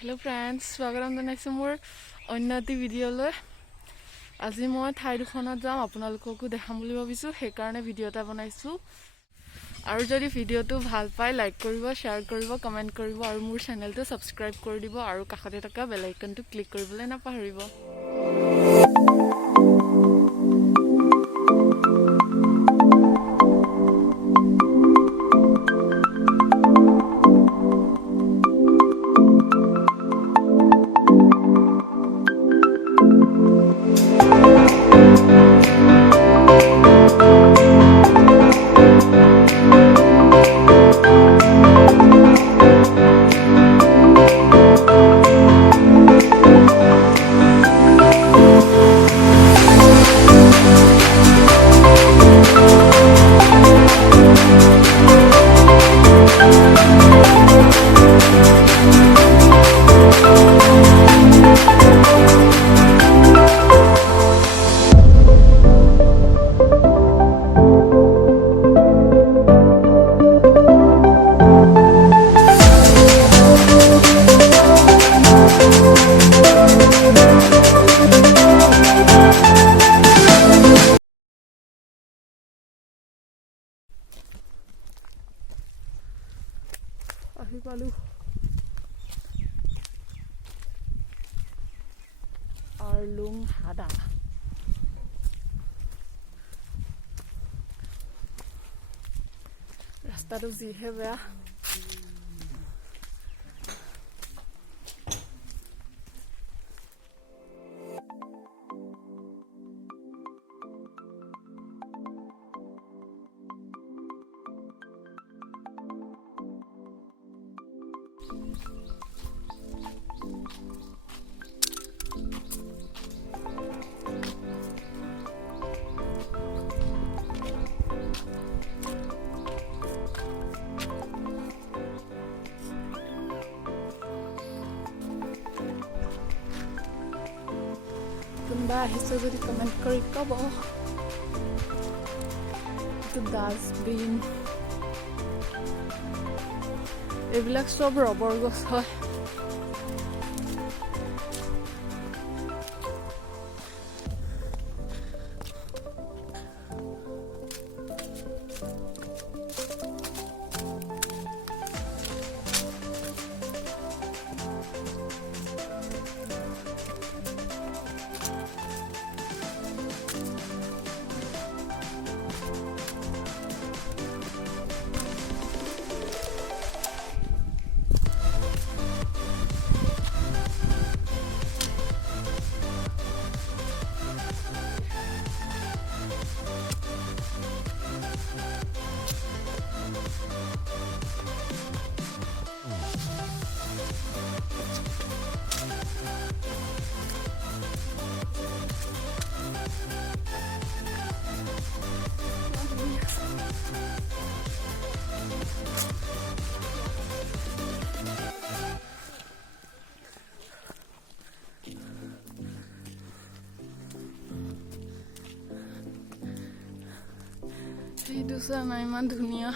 Hello friends, স্বাগতম জনাইছো মোৰ অন্য এটি ভিডিঅ'লৈ। আজি মই ঠাই দুখনত যাম, আপোনালোককো দেখাম বুলি ভাবিছোঁ, সেইকাৰণে ভিডিঅ' এটা বনাইছোঁ। আৰু যদি ভিডিঅ'টো ভাল পায় লাইক কৰিব, শ্বেয়াৰ কৰিব, কমেণ্ট কৰিব আৰু মোৰ চেনেলটো ছাবস্ক্ৰাইব কৰি দিব আৰু কাষতে থকা বেল আইকনটো ক্লিক কৰিবলৈ নাপাহৰিব। আহি পালোঁ আৰলুং হাদা। ৰাস্তাটো যিহে বেয়া। কোনোবা আহিছে যদি কমেণ্ট কৰি ক'ব। এইটো ডাষ্টবিন, এইবিলাক চব ৰবৰ গছ হয়। সেইটো চোৱা নাই, ইমান ধুনীয়া।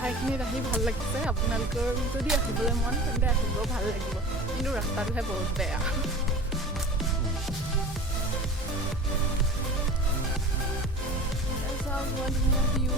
ঠাইখিনিত আহি ভাল লাগিছে। আপোনালোকৰ যদি আহিবলৈ মন তেন্তে আহিব, ভাল লাগিব, কিন্তু ৰাস্তাটোহে বহুত বেয়া। ধুনীয়া ভিউ।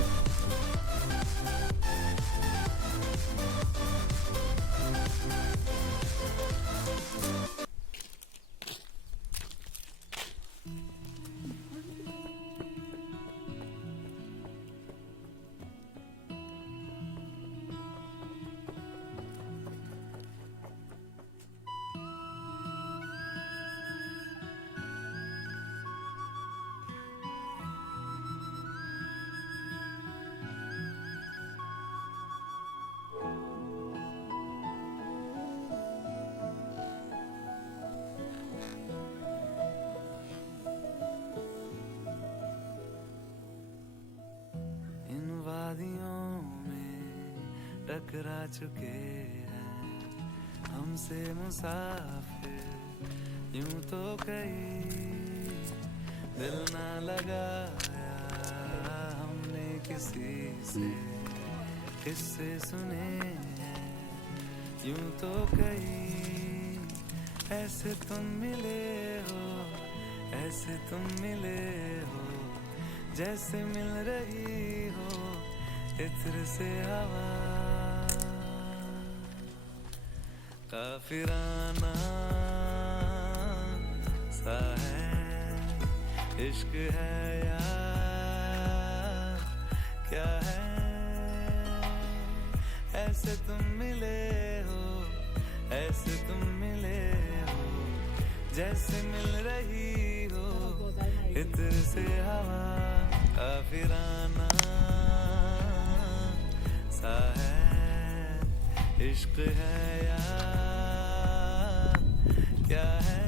टकरा चुके हैं हमसे मुसाफिर, यूं तो कहीं दिल ना लगाया हमने किसी से, किससे सुने हैं यूं तो कहीं, ऐसे तुम मिले हो, ऐसे तुम मिले हो, जैसे मिल रही हो इत्र से हवा। काफिराना सा है इश्क है या क्या है, ऐसे तुम मिले हो, ऐसे तुम मिले हो, जैसे मिल रही हो इत्र से हवा। काफिराना सा है इश्क है या क्या है।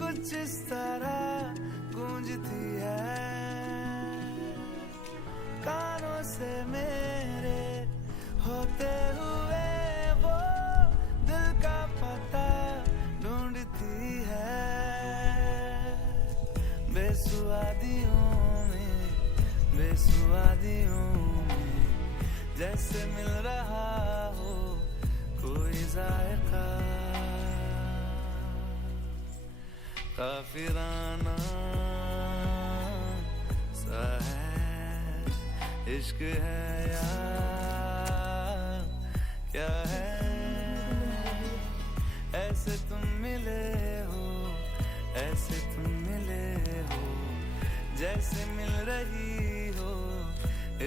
कुछ इस तरह गूंजती है कानों से मेरे होते हुए, वो दिल का पता ढूंढती है। बेसुआदियों में, बेसुआदियों में जैसे मिल रहा हो कोई जायका। काफिराना सा है इश्क है या क्या है, ऐसे तुम मिले हो, ऐसे तुम मिले हो, जैसे मिल रही हो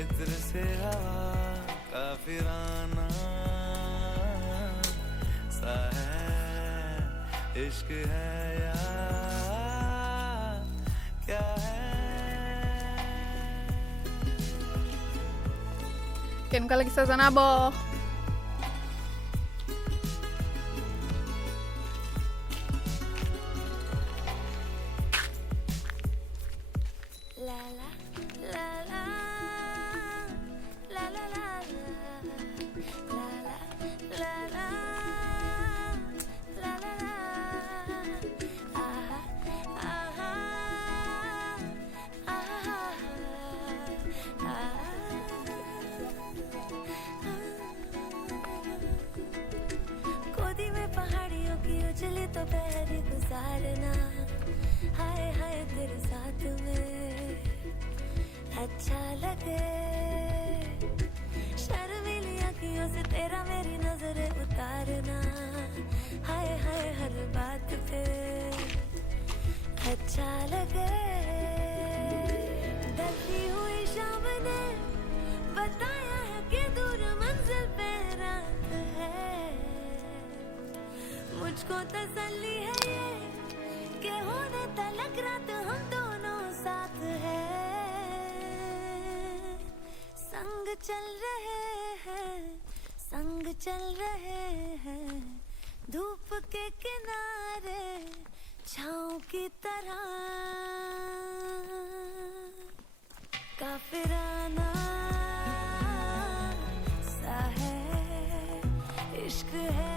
इत्र से हवा। काफिराना सा है इश्क है या क्या है। কেনেকুৱা লাগিছে জনাব। उजली तो पहरी गुजारना, हाय हाय तेरे साथ में अच्छा लगे। शर्मीली आँखियों से तेरा मेरी नजरें उतारना, हाय हाय हर बात पे अच्छा लगे। ढलती हुई शाम ने बताया है कि दूर मंजिल पे रात है, मुझको तसल्ली है ये कि होने तलक रात हम दोनों साथ हैं। संग चल रहे हैं, संग चल रहे हैं, धूप के किनारे छाँव की तरह। काफिराना सा है इश्क है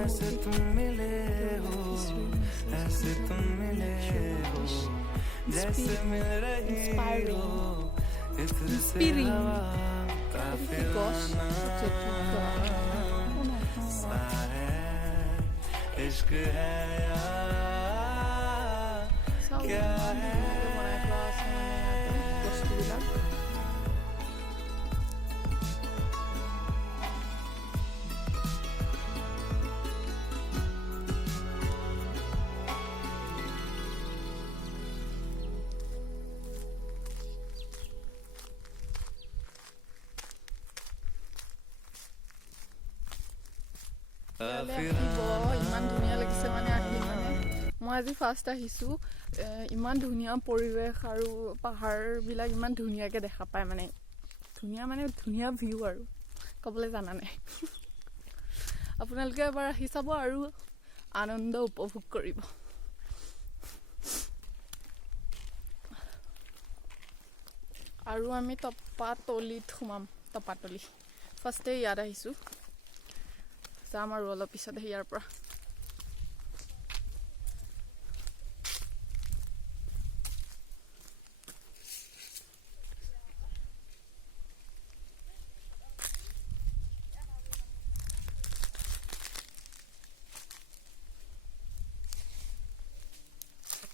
ऐसे तुम मिले हो, ऐसे तुम मिले हो, जैसे मिल रही हो इत्र से हवा। काफिराना सा है इश्क है या क्या है। ইমান ধুনীয়া লাগিছে মানে আহি মানে মই আজি ফাৰ্ষ্ট আহিছোঁ ইমান ধুনীয়া পৰিৱেশ আৰু পাহাৰবিলাক ইমান ধুনীয়াকৈ দেখা পায় মানে ধুনীয়া ভিউ আৰু ক'বলৈ জানা নাই আপোনালোকে এবাৰ আহি চাব আৰু আনন্দ উপভোগ কৰিব আৰু আমি টপাতলিত সোমাম টপাতলি ফাৰ্ষ্টে ইয়াত আহিছোঁ যাম আৰু অলপ পিছত ইয়াৰ পৰা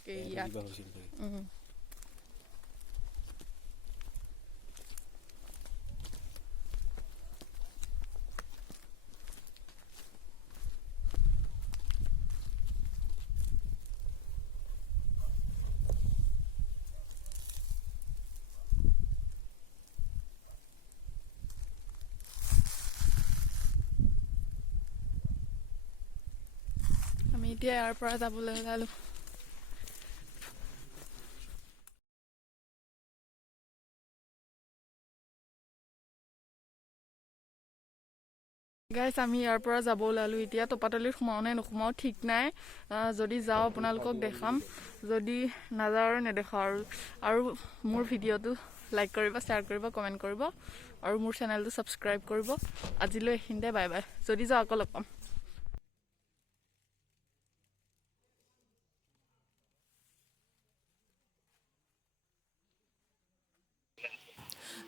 ইয়াত আমি এতিয়া ইয়াৰ পৰা যাবলৈ ওলালোঁ গাইছ আমি ইয়াৰ পৰা যাব ওলালোঁ এতিয়া টপাতলিত সোমাওঁ নে নোসোমাওঁ ঠিক নাই যদি যাওঁ আপোনালোকক দেখাম যদি নাযাওঁ আৰু নেদেখাওঁ আৰু মোৰ ভিডিঅ'টো লাইক কৰিব শ্বেয়াৰ কৰিব কমেণ্ট কৰিব আৰু মোৰ চেনেলটো ছাবস্ক্ৰাইব কৰিব আজিলৈ এইখিনিতে বাই বাই যদি যাওঁ আকৌ লগ পাম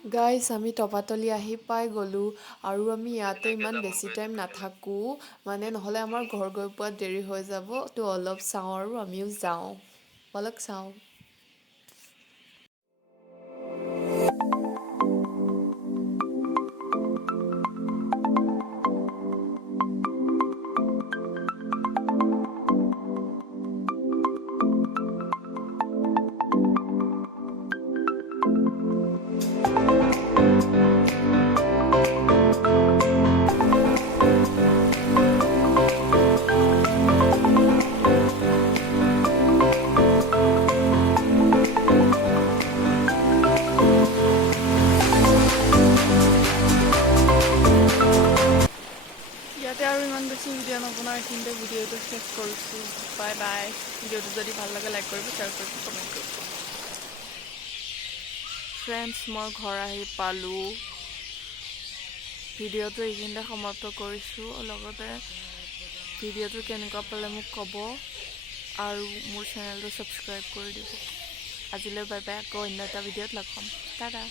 গাইজ আমি টপাতলি আহি পাই গ'লোঁ আৰু আমি ইয়াতে ইমান বেছি টাইম নাথাকোঁ মানে নহ'লে আমাৰ ঘৰ গৈ পোৱাত দেৰি হৈ যাব তো অলপ চাওঁ আৰু আমিও যাওঁ অলপ চাওঁ ইয়াতে আৰু ইমান বেছি ভিডিঅ' নবনাওঁ এইখিনিতে ভিডিঅ'টো শেষ কৰিছোঁ বাই বাই ভিডিঅ'টো যদি ভাল লাগে লাইক কৰিব শ্বেয়াৰ কৰিব কমেণ্ট কৰিব ফ্ৰেণ্ডছ মই ঘৰ আহি পালোঁ ভিডিঅ'টো এইখিনিতে সমাপ্ত কৰিছোঁ লগতে ভিডিঅ'টো কেনেকুৱা পালে মোক ক'ব আৰু মোৰ চেনেলটো ছাবস্ক্ৰাইব কৰি দিব আজিলৈ বাই বাই আকৌ অন্য এটা ভিডিঅ'ত লগ পাম টাটা